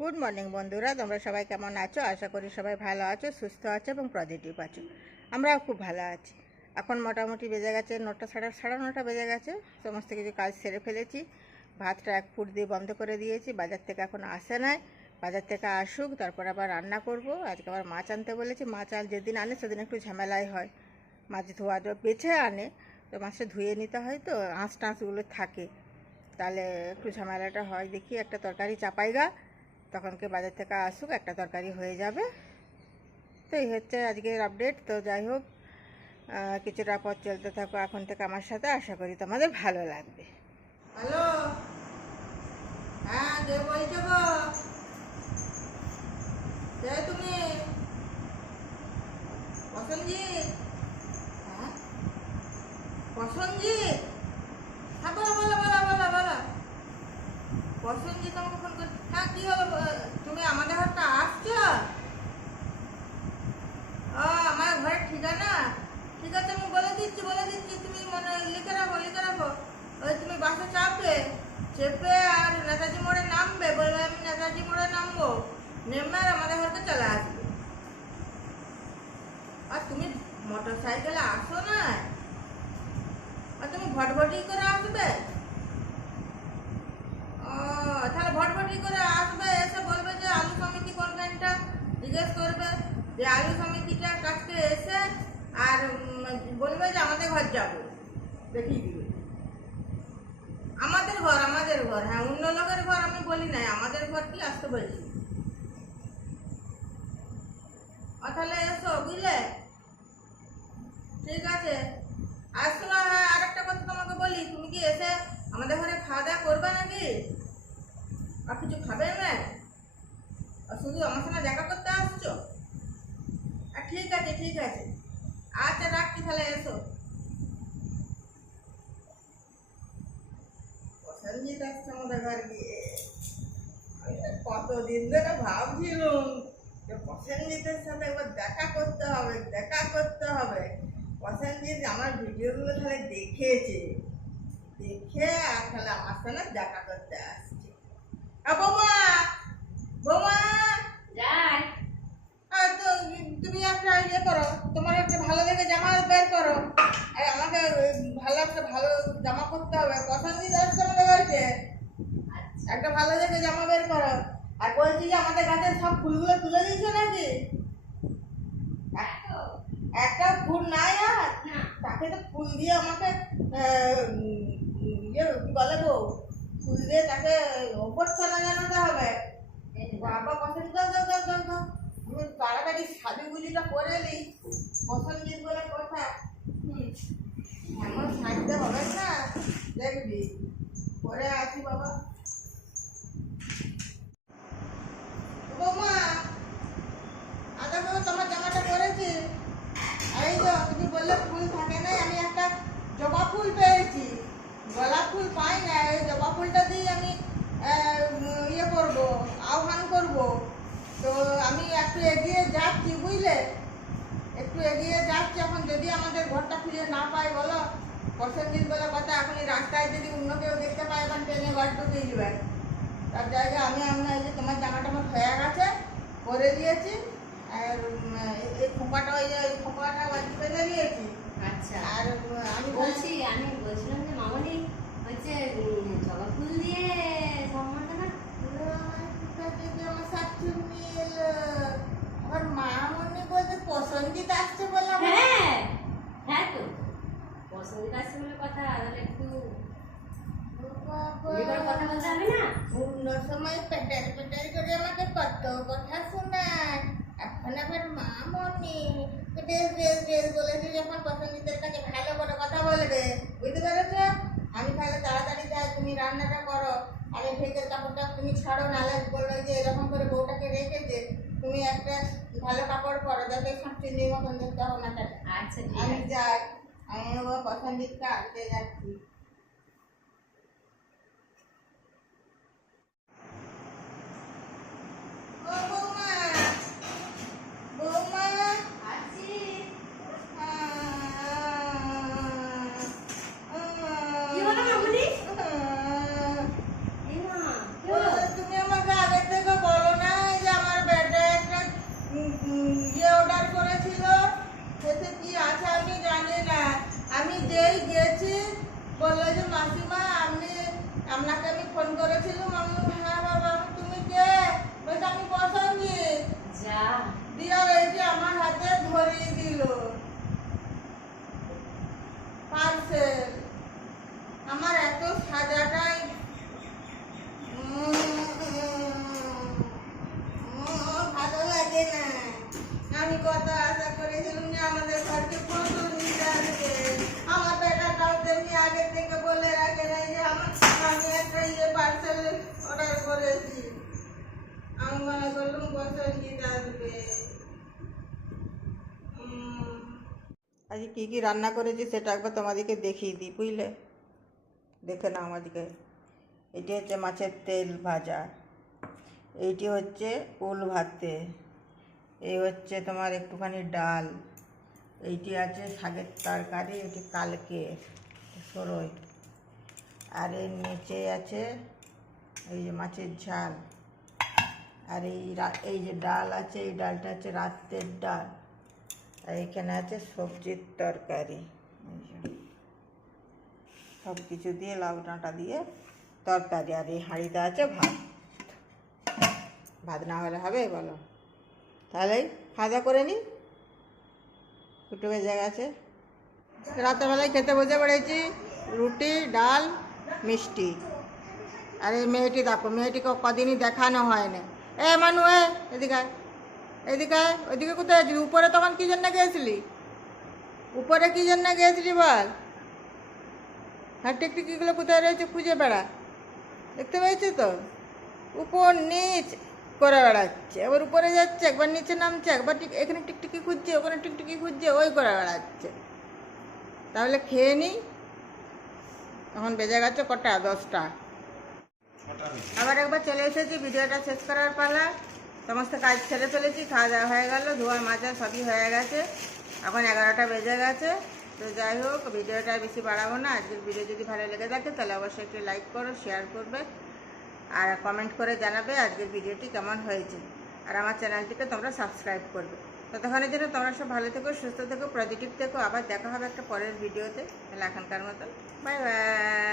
Good morning বন্ধুরা, তোমরা সবাই কেমন আছো? আশা করি সবাই ভালো আছো, সুস্থ আছো এবং পজিটিভ আছো। আমরাও খুব ভালো আছি। এখন মোটামুটি বেজে গেছে 9টা, সাড়ে 9টা বেজে গেছে। সমস্ত কিছু কাজ সেরে ফেলেছি। ভাতটা 1 ফুট দিয়ে বন্ধ করে দিয়েছি। বাজার থেকে এখন আসে নাই, বাজার থেকে আসুক, তারপর আবার রান্না করব। আজকে আবার মাছ আনতে বলেছি। মাছ আর যেদিন আনে সেদিন একটু ঝামেলাই হয়। মাছ ধোয়া বেছে আনে, তো মাছটা ধুয়ে নিতে হয়, তো আঁশ টাঁশগুলো থাকে, তাহলে একটু ঝামেলাটা হয়। দেখি একটা তরকারি চাপাইগা, তখনকে বাজার থেকে আসুক, একটা তরকারি হয়ে যাবে। তো এই হচ্ছে আজকের আপডেট। তো যাই হোক, কিছুটা পথ চলতে থাকো এখন থেকে আমার সাথে, আশা করি তোমাদের ভালো লাগবে। হ্যালো, হ্যাঁ, কে বলছো গো? কে তুমি? প্রসেনজিৎ? হ্যাঁ, প্রসেনজিৎ? হ্যাঁ, বলো বলো বলো বলো বলো। প্রসেনজিৎ আমাকে ফোন করে। হ্যাঁ, কি হলো? তুমি আমাদের ঘরটা আসছো? ও, আমার ঘরের ঠিকানা? ঠিক আছে, আমি বলে দিচ্ছি, তুমি মনে লিখে রাখো। ওই তুমি বাসে চেপে আর নেতাজি মোড়ে নামবে, বলবে আমি নেতাজি মোড়ে নামবো, নেমে আর আমাদের ঘরকে চলে আসবে। আর তুমি মোটর সাইকেলে আসো না, আর তুমি ভটভটি করে আসবে। ও, তাহলে ভটভটি করে আসবে, এসে বলবে যে আলু সমিতি কোনখানটা, জিজ্ঞেস করবে যে আলু সমিতিটার কাছে এসে, আর বলবে যে আমাদের ঘর যাবো, দেখিয়ে দিবে। আমাদের ঘর, হ্যাঁ, অন্য লোকের ঘর আমি বলি নাই, আমাদের ঘর কি আসতে বলছি। তাহলে এসো, বুঝলে? ঠিক আছে, আর শোনো, হ্যাঁ, আরেকটা কথা তোমাকে বলি, তুমি কি এসে আমাদের ঘরে খাওয়া দাওয়া করবে নাকি? আর কিছু খাবে না? আর শুধু আমার সঙ্গে দেখা করতে আসছো? আর ঠিক আছে, আচ্ছা, রাখছি, তাহলে এসো। প্রসেনজিৎ আসছে আমাদের ঘর গিয়ে। আমি তো কতদিন ধরে ভাবছিলাম যে প্রসেনজিতের সাথে একবার দেখা করতে হবে। প্রসেনজিৎ আমার ভিডিওগুলো তাহলে দেখেছে, দেখে আর তাহলে আমার সঙ্গে দেখা করতে আসছে। বৌমা, বৌমা, যাই। তো তুমি একটা ইয়ে করো, তোমার একটা ভালো দেখে জামা বের করো। আর আমাকে ভালো জামা করতে হবে। প্রসেনজিৎ আসছে আমাদের বাড়িতে, একটা ভালো দেখে জামা বের করো। আর বলছি যে আমাদের গাছের সব ফুলগুলো তুলে দিয়েছো নাকি? একটা ফুল নাই আর? তাকে তো ফুল দিয়ে আমাকে ইয়ে কি বলে গো, ফুল দিয়ে তাকে অভ্যর্থনা জানাতে হবে। বাবা, পছন্দ আমি তাড়াতাড়ি সাজুগুজিটা করে নিই, প্রসেনজিৎ বলে কথা। এমন সাজতে হবে না, দেখবি করে আসি বাবা। বৌমা, আগে বাবা তোমার জামাটা পরেছি। এই তো তুমি বললে ফুল থাকে নাই, আমি একটা জবা ফুল পেয়েছি, গোলাপ ফুল পাই না। ওই জবা ফুলটা দিয়ে আমি ইয়ে করবো, আহ্বান করব। তো আমি একটু এগিয়ে যাচ্ছি, বুঝলে, একটু এগিয়ে যাচ্ছি। এখন যদি আমাদের ঘরটা খুঁজে না পাই, বলো, প্রসেনজিৎ বলে কথা, এখন এই রাস্তায় যদি অন্য কেউ দেখতে পায়, এখন ট্রেনে ঘর ঢুকিয়ে দিবেন। তার জায়গায় আমি এই যে তোমার জামাটা আমার হয়ে গেছে, করে দিয়েছি। আর এই খোঁপাটা, ওই খোঁপাটা বেঁধে দিয়েছি। আচ্ছা, আর আমি বলছিলাম যে মামনি হচ্ছে জবা ফুল দিয়ে সম্বর্ধনা। আমার শাশুড়ি এলো, আমার মা মনে বলতে প্রসেনজিৎ আসছে বলে হ্যাঁ, হ্যাঁ, তো পছন্দ আছে বলে কথা, তাহলে একটু কথা বলতে হবে না। অন্য সময় পেটার করে আমাকে কত কথা শোনায়, এখন আবার মা মনে বেশ বলেছে, যখন প্রসেনজিতের কাছে ভালো করে কথা বলবে, বুঝতে পেরেছ? আমি তাহলে তাড়াতাড়ি যাই, তুমি রান্নাটা করো, আর এই ঢেকের কাপড়টা তুমি ছাড়ো, নাহলে বললো যে এরকম করে বউটাকে রেখেছে, তুমি একটা ভালো কাপড় পরো, যাতে শাঁচির মতন দেখতে হবে না। আচ্ছা, আমি যাই, আমি প্রসেনজিৎকে আনতে যাচ্ছি। ও বৌমা, বৌমা, আছি। কি হলো মামনি? এই মা, কি হলো? তুমি আমাকে আগে থেকে বলো করেছি, আমি মনে করলাম বসন্তজিৎ আসবে। আজ কি কি রান্না করেছি সেটা একবার তোমাদেরকে দেখিয়ে দিই, বুঝলে? দেখে নাও আজকে। এটি হচ্ছে মাছের তেল ভাজা, এইটি হচ্ছে ওল ভাতে, এই হচ্ছে তোমার একটুখানি ডাল, এইটি আছে শাকের তরকারি, এটি কালকে সরই, আর এর নিচে আছে এই যে মাছের ঝাল, আর এই যে ডাল আছে, এই ডালটা হচ্ছে রাতের ডাল, আর এখানে আছে সবজির তরকারি, সব কিছু দিয়ে লাউ ডাঁটা দিয়ে তরকারি, আর এই হাঁড়িতে আছে ভাত। ভাত না হলে হবে বলো? তাহলেই খাওয়া দাওয়া করে নিই, 2টো বেজে গেছে। রাতেরবেলায় খেতে বসে পড়েছি, রুটি ডাল মিষ্টি। আর এই মেয়েটি দেখো, মেয়েটিকে কদিনই দেখানো হয় না। এ মানু, এদিকে আয়, এদিকে আয়। ওইদিকে কোথায় আছিস? উপরে তখন কী জন্য গিয়েছিলি? উপরে কী জন্য গিয়েছিলি বল? হ্যাঁ, টিকটিকিগুলো কোথায় রয়েছে খুঁজে বেড়া, দেখতে পেয়েছি তো। উপর নিচ করে বেড়াচ্ছে, একবার উপরে যাচ্ছে, একবার নিচে নামছে, একবার এখানে টিকটিকি খুঁজছে, ওখানে টিকটিকি খুঁজছে, ওই করে বেড়াচ্ছে। তাহলে খেয়ে নিই, এখন বেজে গেছে কটা? 10টা। আবার একবার চলে এসেছি, ভিডিওটা শেষ করার পালা। সমস্ত কাজ ছেড়ে ফেলেছি, খাওয়া দাওয়া হয়ে গেল, ধোয়া মাজা সবই হয়ে গেছে, এখন 11টা বেজে গেছে। তো যাই হোক, ভিডিওটা বেশি বাড়াবো না। আজকের ভিডিও যদি ভালো লেগে থাকে তাহলে অবশ্যই একটু লাইক করো, শেয়ার করবে, আর কমেন্ট করে জানাবে আজকের ভিডিওটি কেমন হয়েছে, আর আমার চ্যানেলটিকে তোমরা সাবস্ক্রাইব করবে। ততক্ষণের জন্য তোমরা সব ভালো থেকো, সুস্থ থেকো, পজিটিভ থেকো। আবার দেখা হবে একটা পরের ভিডিওতে। তাহলে এখনকার মতো বাই বাই।